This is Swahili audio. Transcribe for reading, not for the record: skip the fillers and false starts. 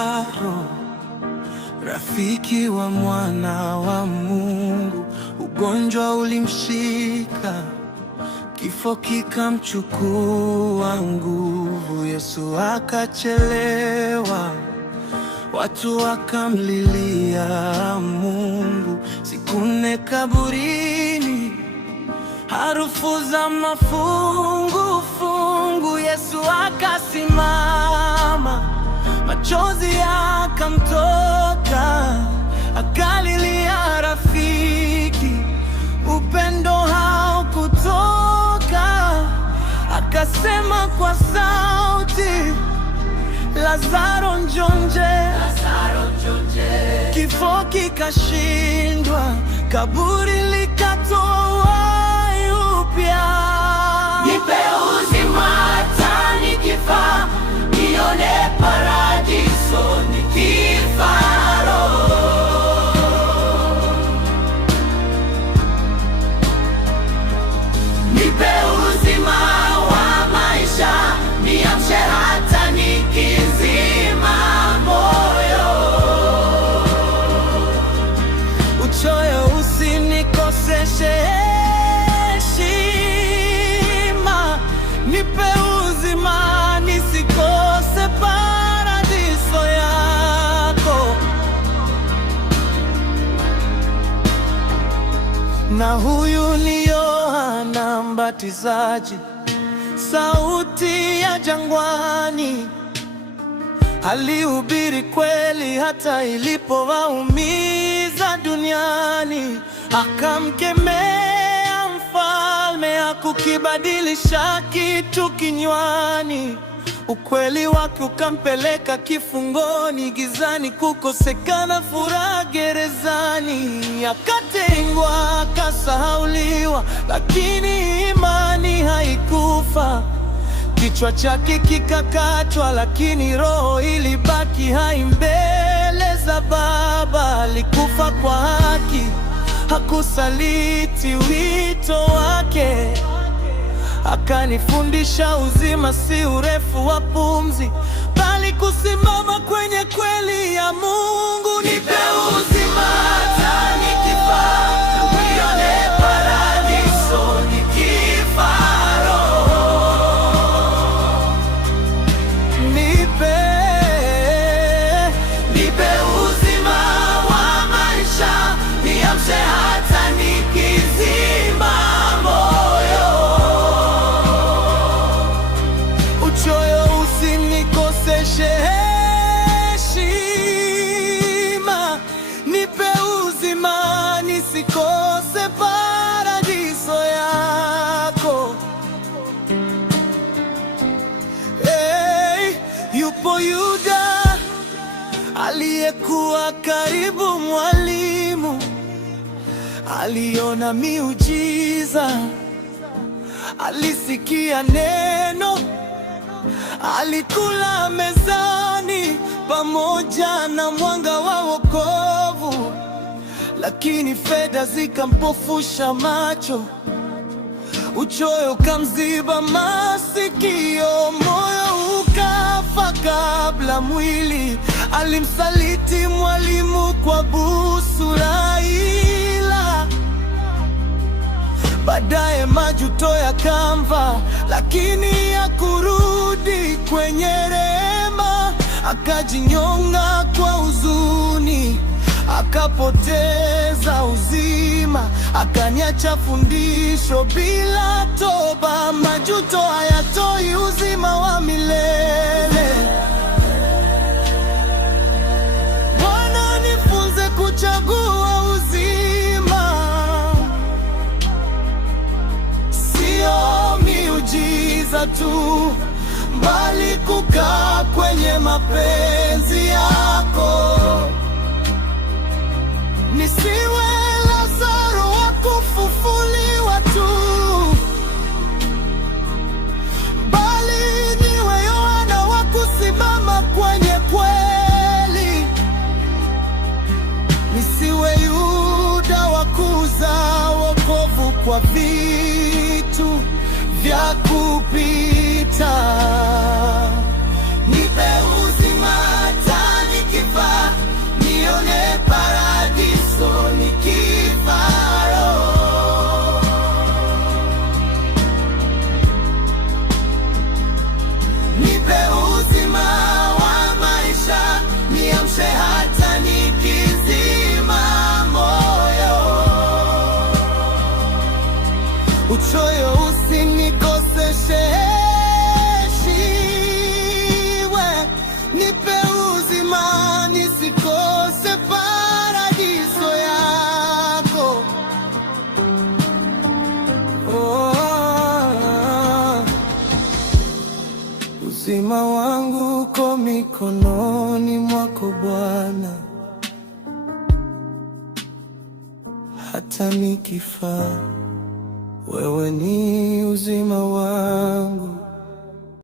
Lazaro, rafiki wa mwana wa Mungu. Ugonjwa ulimshika, kifo kikamchukua nguvu. Yesu akachelewa, watu wakamlilia Mungu. Siku nne kaburini, harufu za mafungu fungu. Yesu akasimama, machozi yakamtoka, akalilia rafiki, upendo haukutoka. Akasema kwa sauti, Lazaro njoo nje. Kifo kikashindwa, kaburi likatoa uhai upya. Nipe uzima hata nikifa, nione paradiso nikifa roho. Nipe uzima wa maisha, niamshe hata nikizima moyo. Uchoyo usinikoseshe heshima, nipe uzima nisikose paradiso yako. Na huyu ni Yohana Mbatizaji, sauti ya jangwani. Alihubiri kweli hata ilipowaumiza duniani. Akamkemea mfalme, hakukibadilisha kitu kinywani. Ukweli wake ukampeleka kifungoni, gizani kukosekana furaha gerezani. Akatengwa, akasahauliwa, lakini imani haikufa. Kichwa chake kikakatwa, lakini roho ilibaki hai mbele za Baba. Alikufa kwa haki, hakusaliti wito wake. Akanifundisha uzima si urefu wa pumzi, bali kusimama kwenye kweli ya Mungu. Nipe uzima hata nikifa, nione paradiso nikifa roho. Nipe uzima wa maisha, niamshe hata nikizima moyo. Uchoyo usinikoseshe heshima, nipe uzima nisikose paradiso yako. Hey, yupo Yuda aliyekuwa karibu mwalimu, aliona miujiza, alisikia neno, alikula mezani pamoja na mwanga wa wokovu. Lakini fedha zikampofusha macho, uchoyo kamziba masikio, moyo ukafa kabla mwili. Alimsaliti mwalimu kwa busu la ila. Baadaye majuto yakamva, lakini hakurudi kwenye rehema. Akajinyonga kwa huzuni, akapoteza uzima, akaniacha fundisho bila toba. Majuto hayatoi uzima wa milele. Bwana, nifunze kuchagua uzima, sio miujiza tu, bali kukaa kwenye mapenzi yako. Nisiwe Lazaro wa kufufuliwa tu, bali niwe Yohana wa kusimama kwenye kweli. Nisiwe Yuda wa kuuza wokovu kwa vitu vya kupita. Nipe uzima hata Uzima wangu uko mikononi mwako Bwana, hata nikifa, wewe ni uzima wangu.